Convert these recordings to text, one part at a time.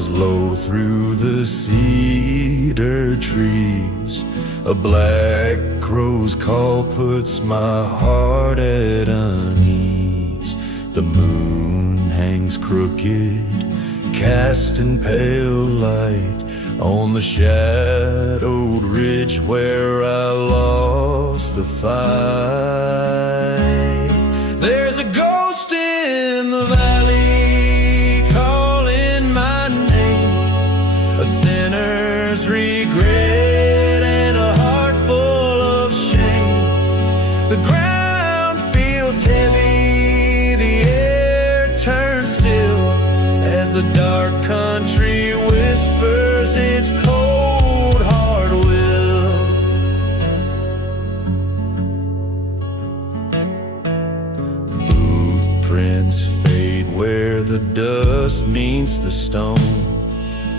bows low through the cedar trees. A black crow's call puts my heart at unease. The moon hangs crooked, casting pale light on the shadowed ridge where I lost the fight. There's a ghost in the valley calling my name, a sinner's regret and a heart full of shame. The ground feels heavy, the air turns still as the dark country whispers its cold hard will. Boot prints fade where the dust meets the stone.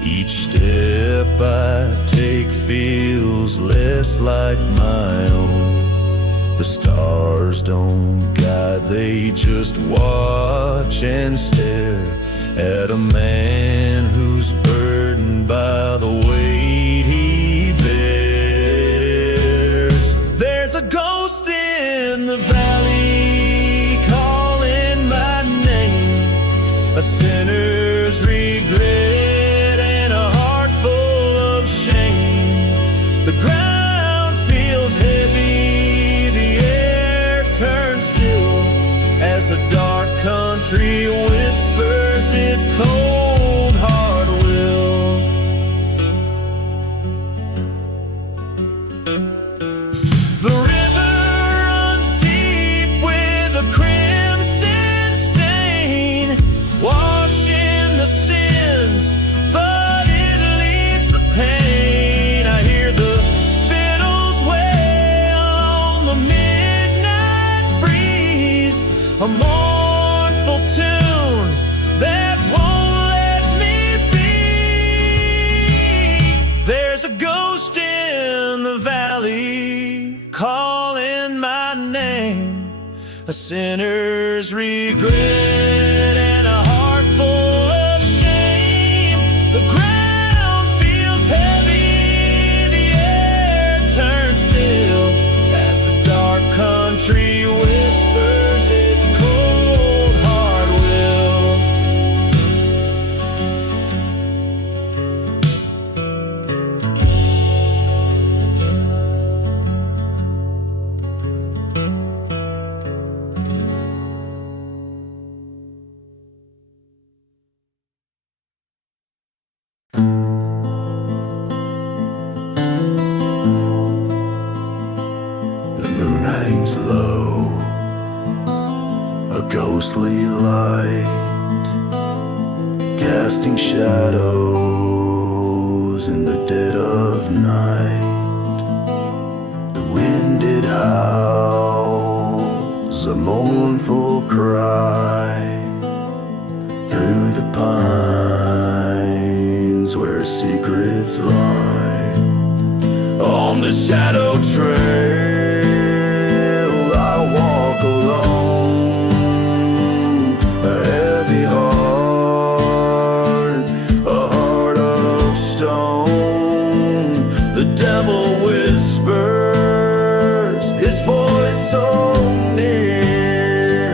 Each step I take feels less like my own. The stars don't guide, they just watch and stare at a man who's burdened by the weight he bears. There's a ghost in the valley calling my name, a sinner's regret and a heart full of shame. The ground feels heavy, the air turns still as the dark country whispers its cold hard will. The river runs deep with a crimson stain, washing the sins, but it leaves the pain. I hear the fiddles wail on the midnight breeze, a mournful tune that won't let me be. There's a ghost in the valley calling my name, a sinner's regret and a heart full of shame. The ground feels heavy, the air turns still as the dark country whispers its cold hard will. The moon hangs low, a ghostly light, casting shadows in the dead of night. The wind it howls a mournful cry through the pines where secrets lie. On the shadow trail I walk alone, a heavy heart, a heart of stone. The devil whispers, his voice so near.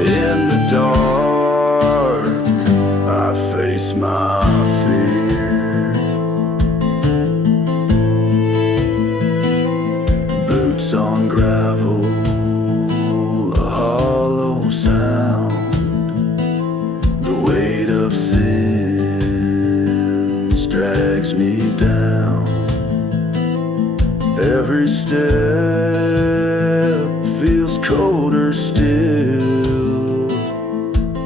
In the dark I face my fear. Boots on gravel, a hollow sound. The weight of sins drags me down. Every step feels colder still,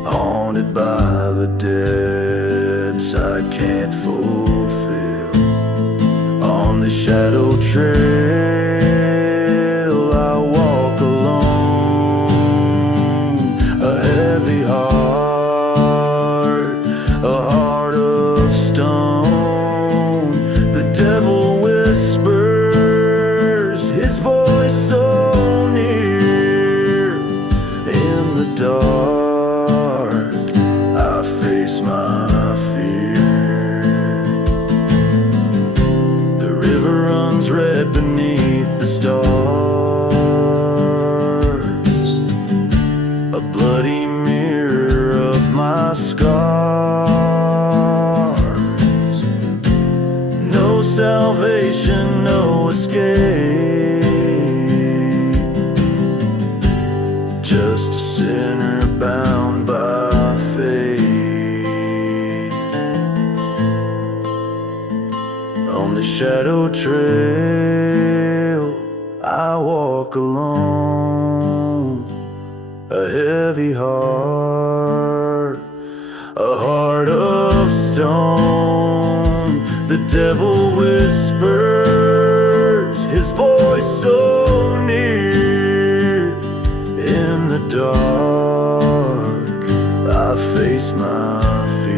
haunted by the debts I can't fulfill. On the shadow trail I walk alone, a heavy heart, a heart of stone. The devil whispers, his voice so near. In the dark I face my fear. salvation, no escape. Just a sinner bound by fate. On the shadow trail I walk alone, a heavy heart, a heart of stone. The devil whispers, his voice so near. In the dark, I face my fear.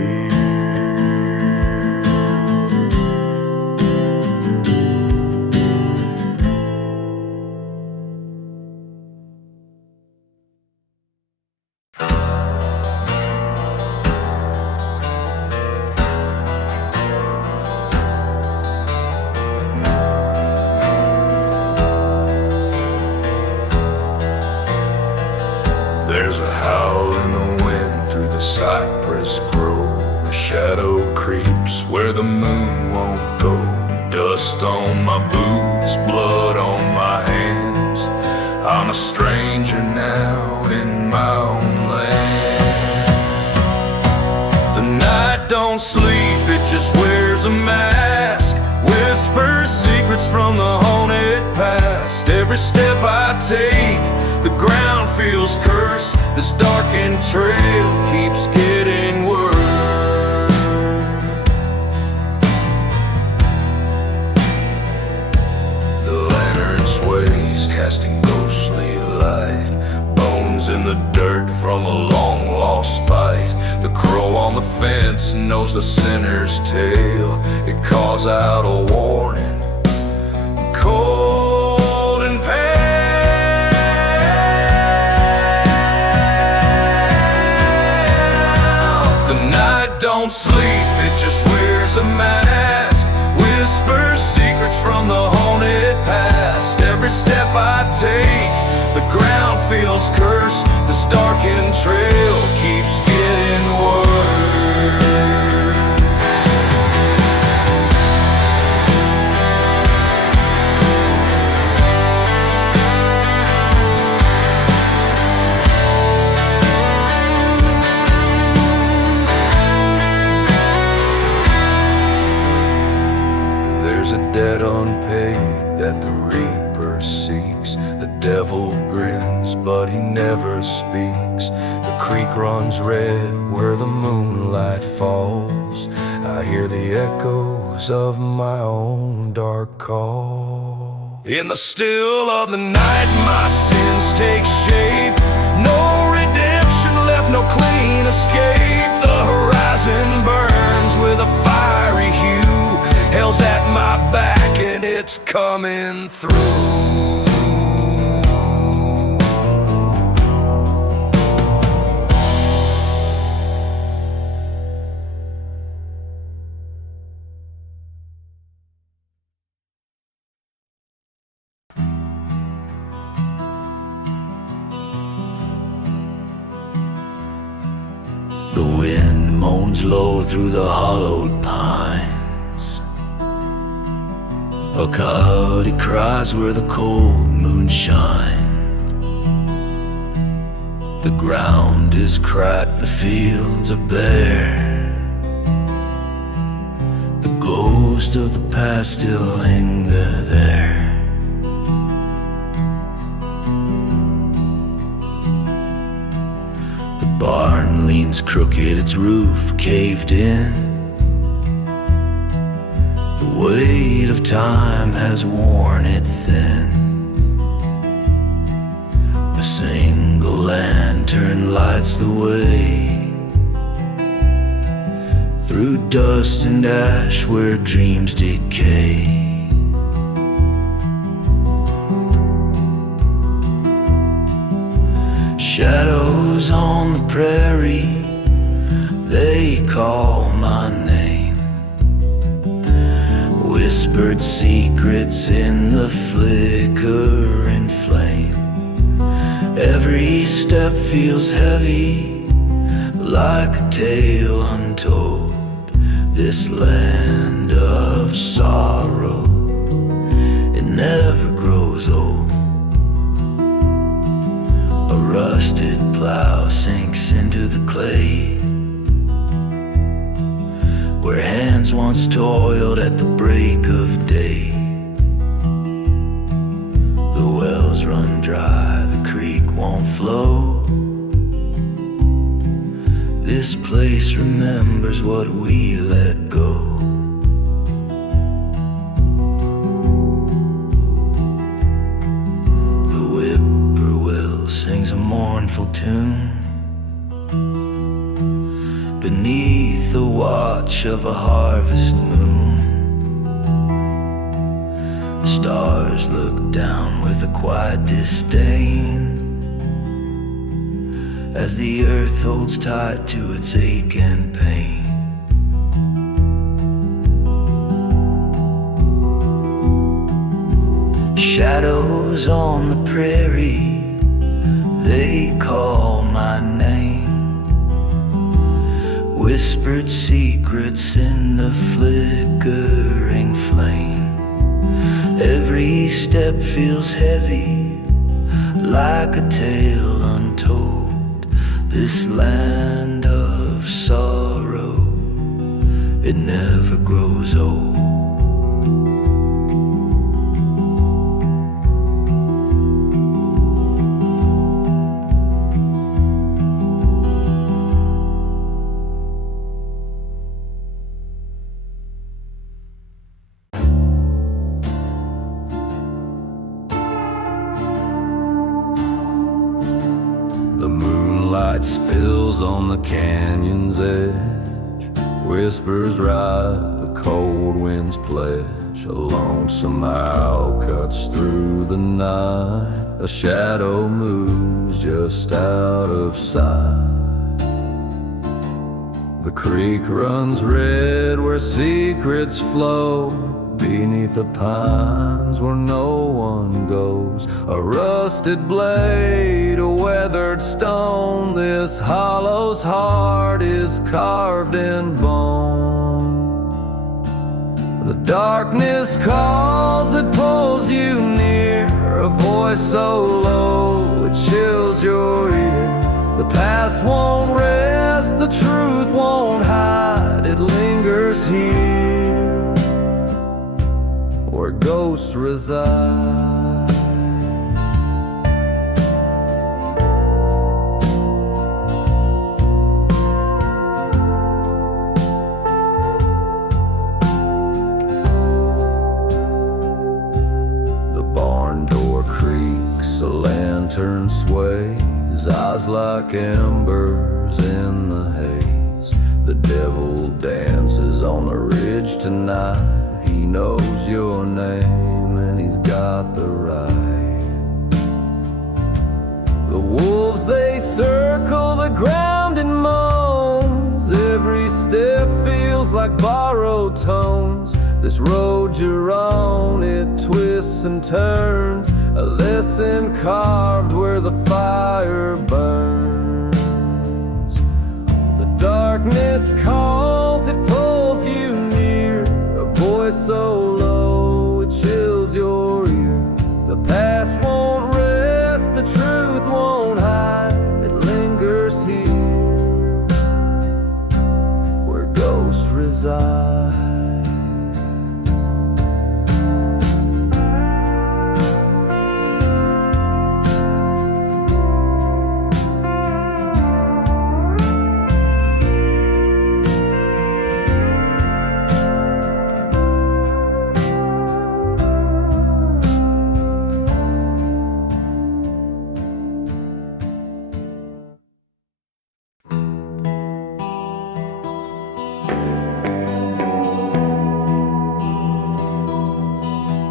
There's a howl in the wind through the cypress grove. A shadow creeps where the moon won't go. Dust on my boots, blood on my hands. I'm a stranger now in my own land. The night don't sleep, it just wears a mask. Whispers secrets from the haunted past. Every step I take, the ground feels cursed. This darkened trail keeps getting worse. The lantern sways, casting ghostly light. Bones in the dirt from a long lost fight. The crow on the fence knows the sinner's tale. It calls out a warning, cold and pale. Don't sleep, it just wears a mask. Whispers secrets from the haunted past. Every step I take, the ground feels cursed. This darkened trail keeps getting worse. There's a debt unpaid that the reaper seeks. The devil grins, but he never speaks. The creek runs red where the moonlight falls. I hear the echoes of my own dark call. In the still of the night, my sins take shape. No redemption left, no clean escape. The horizon burns with a fiery hue. Hell's at my back and it's coming through. The wind moans low through the hollowed pines. A coyote cries where the cold moon shines. The ground is cracked, the fields are bare. The ghosts of the past still linger there. The barn leans crooked, its roof caved in. The weight of time has worn it thin. A single lantern lights the way through dust and ash where dreams decay. Shadows on the prairie, they call my name. Whispered secrets in the flickering flame. Every step feels heavy, like a tale untold. This land of sorrow plow sinks into the clay, where hands once toiled at the break of day. The wells run dry, the creek won't flow. This place remembers what we let go. The whippoorwill sings a mournful tune beneath the watch of a harvest moon. The stars look down with a quiet disdain as the earth holds tight to its ache and pain. Shadows on the prairie, they call my name. Whispered secrets in the flickering flame. Every step feels heavy, like a tale untold. This land of sorrow, it never grows old. The moonlight spills on the canyon's edge, whispers ride the cold wind's pledge. A lonesome owl cuts through the night, a shadow moves just out of sight. The creek runs red where secrets flow, beneath the pines where no one goes. A rusted blade, a weathered stone, this hollow's heart is carved in bone. The darkness calls, it pulls you near, a voice so low it chills your ear. The past won't rest, the truth won't hide, it lingers here where ghosts reside. The barn door creaks, a lantern sways, eyes like embers in the haze. The devil dances on the ridge tonight. He knows your name and he's got the right. The wolves, they circle the ground in moans. Every step feels like borrowed tones. This road you're on, it twists and turns, a lesson carved where the fire burns. The darkness calls, it pulls you near, voice so low it chills your ear. The past won't rest, the truth won't hide, it lingers here where ghosts reside.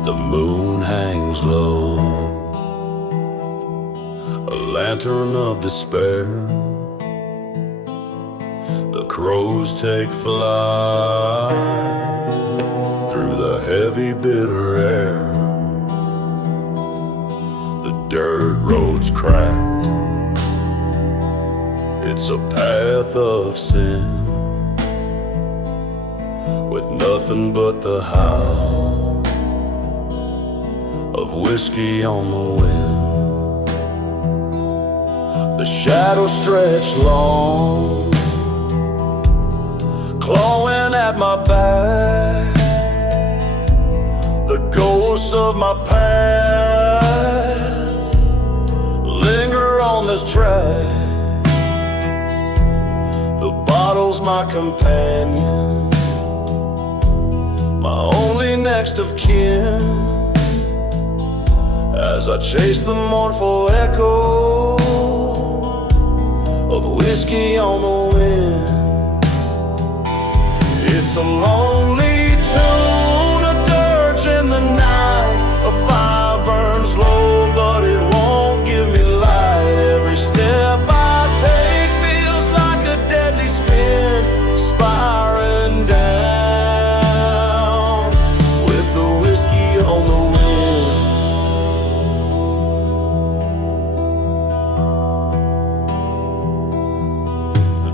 The moon hangs low, a lantern of despair. The crows take flight through the heavy, bitter air. The dirt road's cracked, it's a path of sin, with nothing but the howl of whiskey on the wind. The shadows stretch long, clawing at my back. The ghosts of my past linger on this track. The bottle's my companion, my only next of kin, as I chase the mournful echo of whiskey on the wind. It's a lonely tune, a dirge in the night. A fire burns low, but it won't give me light. Every step I take feels like a deadly spin, spiraling down with the whiskey on the wind.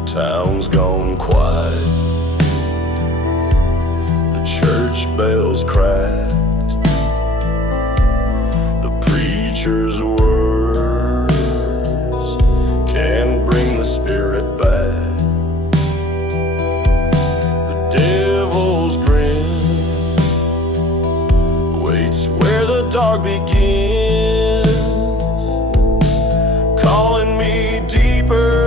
Town's gone quiet, the church bells cracked, the preacher's words can't bring the spirit back. The devil's grin waits where the dark begins, calling me deeper.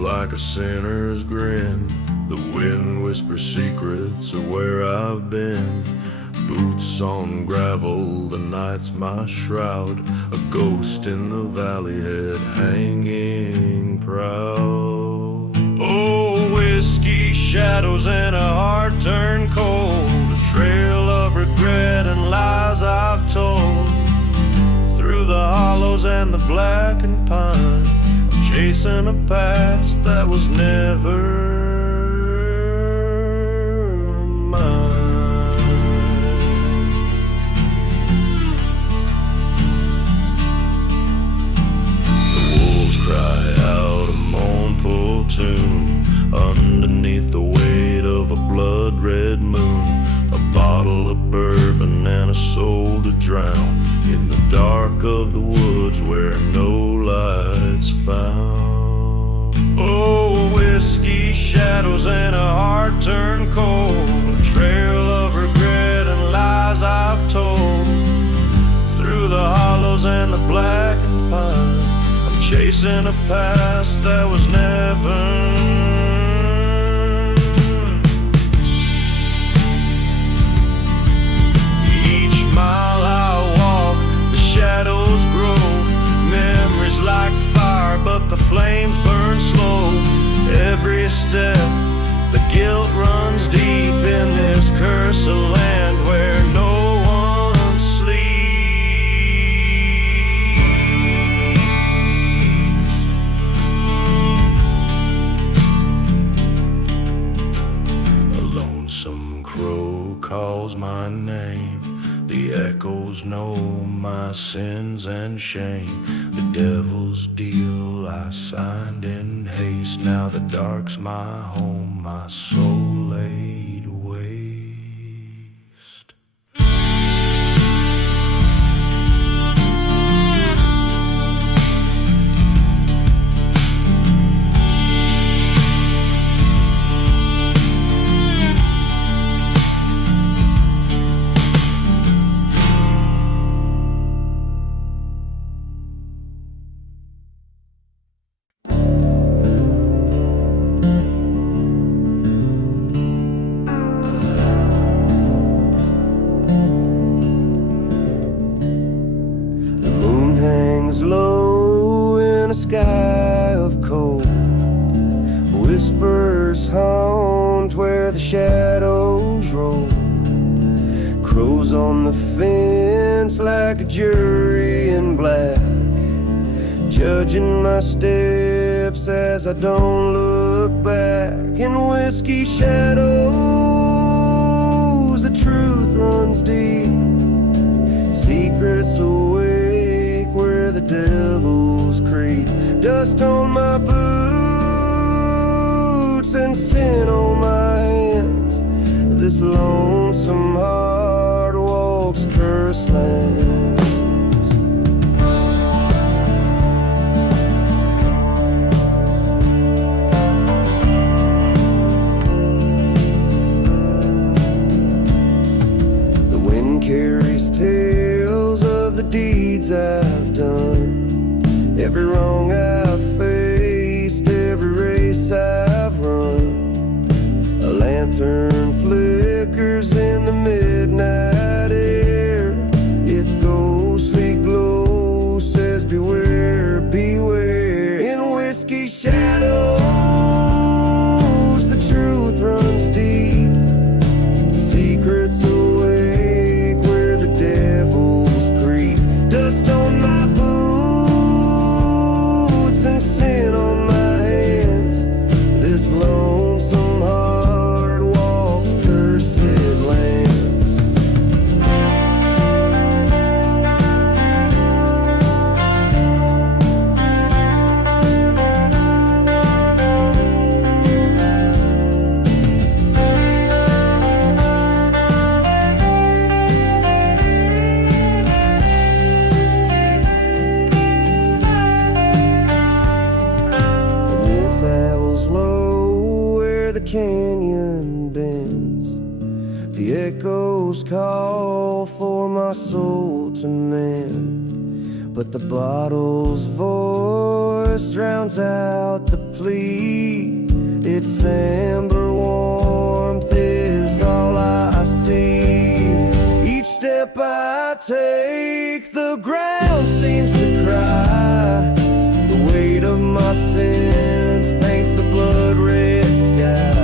Like a sinner's grin, the wind whispers secrets of where I've been. Boots on gravel, the night's my shroud, a ghost in the valley head hanging proud. Oh, whiskey, shadows, and a heart turned cold, a trail of regret and lies I've told. Through the hollows and the blackened pine, chasing a past that was never mine. The wolves cry out a mournful tune underneath the weight of a blood-red moon. A bottle of bourbon and a soul to drown in the dark of the woods where no light's found. Oh, whiskey, shadows, and a heart turned cold, a trail of regret and lies I've told. Through the hollows and the blackened pine, I'm chasing a past that was never. Each mile I walk, the shadows grow, memories like fire, but the flames burn slow. Every step, the guilt runs deep in this cursed land where no one sleeps. A lonesome crow calls my name, the echoes know my sins and shame. The devil's deal I signed in haste. Now the dark's my home, my soul laid waste. Low in a sky of coal, whispers haunt where the shadows roll. Crows on the fence like a jury in black, judging my steps as I don't look back. In whiskey shadows, the truth runs deep, secrets awake where the devils creep. Dust on my boots and sin on my hands. This lonesome heart walks cursed lands. The wind carries tales of the deeds I've done, every wrong I've faced, every race I've run. A lantern flickers in the midnight air, its ghostly glow says beware, beware. In whiskey shadows, the truth runs deep, secrets awake where the devils creep. Dust on my boots and sin on my hands. This lonesome heart walks cursed lands. Wolf owls low where the canyon bends, the echoes call for my soul to mend. But the bottle's voice drowns out the plea, its amber warmth is all I see. Each step I take, the ground seems to cry. The weight of my sins paints the blood-red sky.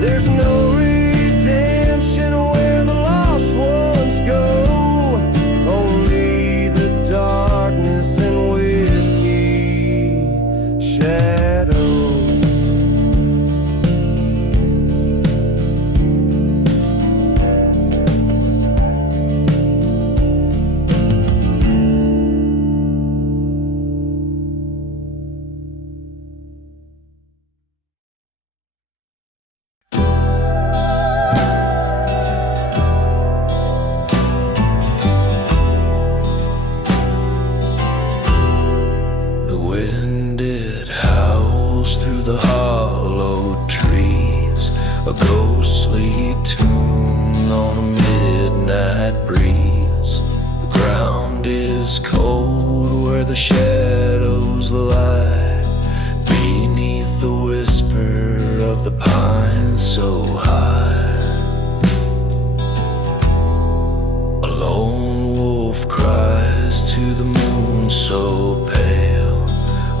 There's no redemption where the lost ones go, only the darkness and whiskey shadows. The wind, it howls through the hollowed trees, a ghostly tune on a midnight breeze. The ground is cold where the shadows lie, beneath the whisper of the pines so high. A lone wolf cries to the moon so pale,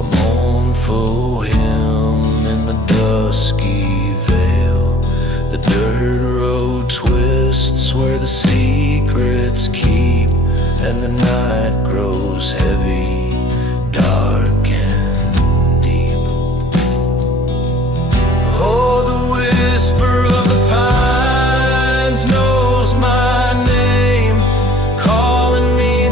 a mournful hymn in the dusky veil. The dirt road twists where the secrets keep, and the night grows heavy, dark and deep. Oh, the whisper of the pines knows my name, calling me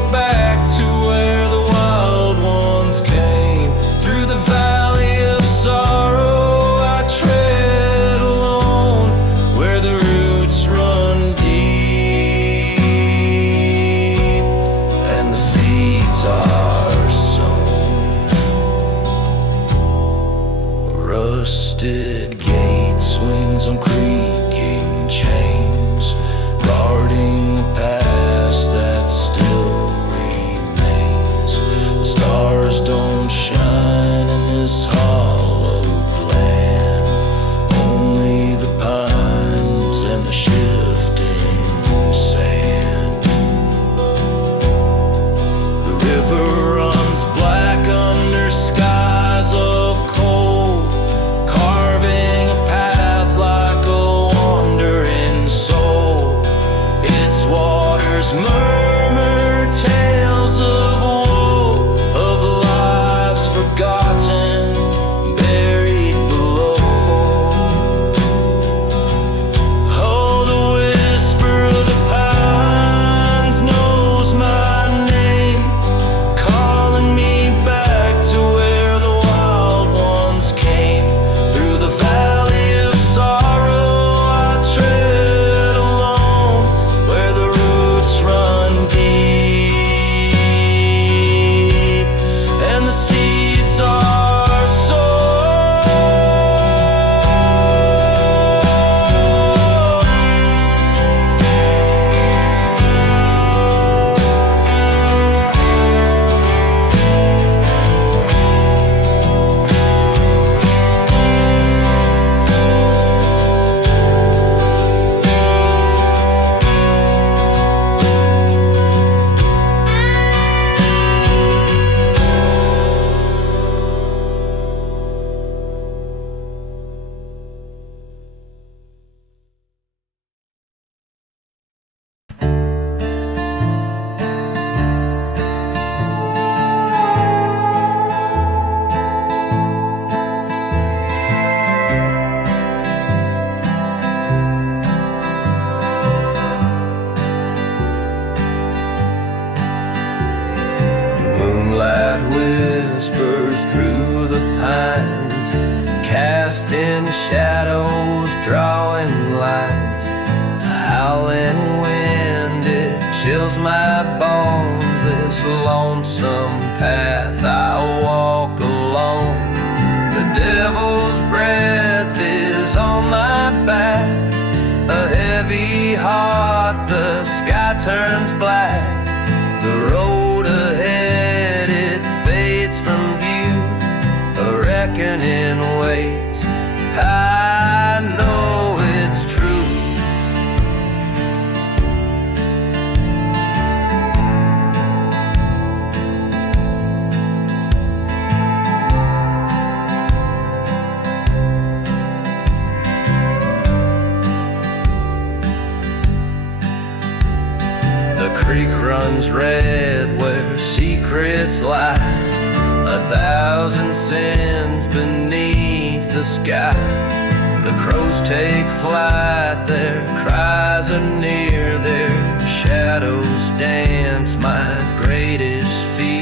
seeds are sown. Rusted gate swings on creaking chains, guarding the past that still remains. The stars don't shine in this hollowed land, only the pines and the shifting sand. The river runs black under skies of coal, carving a path like a wandering soul. Its waters murmur tales of woe, of lives forgotten, buried below. Oh, the whisper of the pines knows my name, calling me back to where the wild ones came. Through the valley of sorrow I tread alone, where the roots run deep and the seeds are sown. Moonlight whispers through the pines, casting shadows, drawing lines. Howling wind, it chills my bones. This lonesome path I walk alone. The devil's breath is on my back, a heavy heart, the sky turns black. The road ahead, it fades from view, a reckoning waits. I know it's true. The creek runs red where secrets lie, 1,000 sins beneath the sky. The crows take flight, their cries are near, their shadows dance my greatest fear.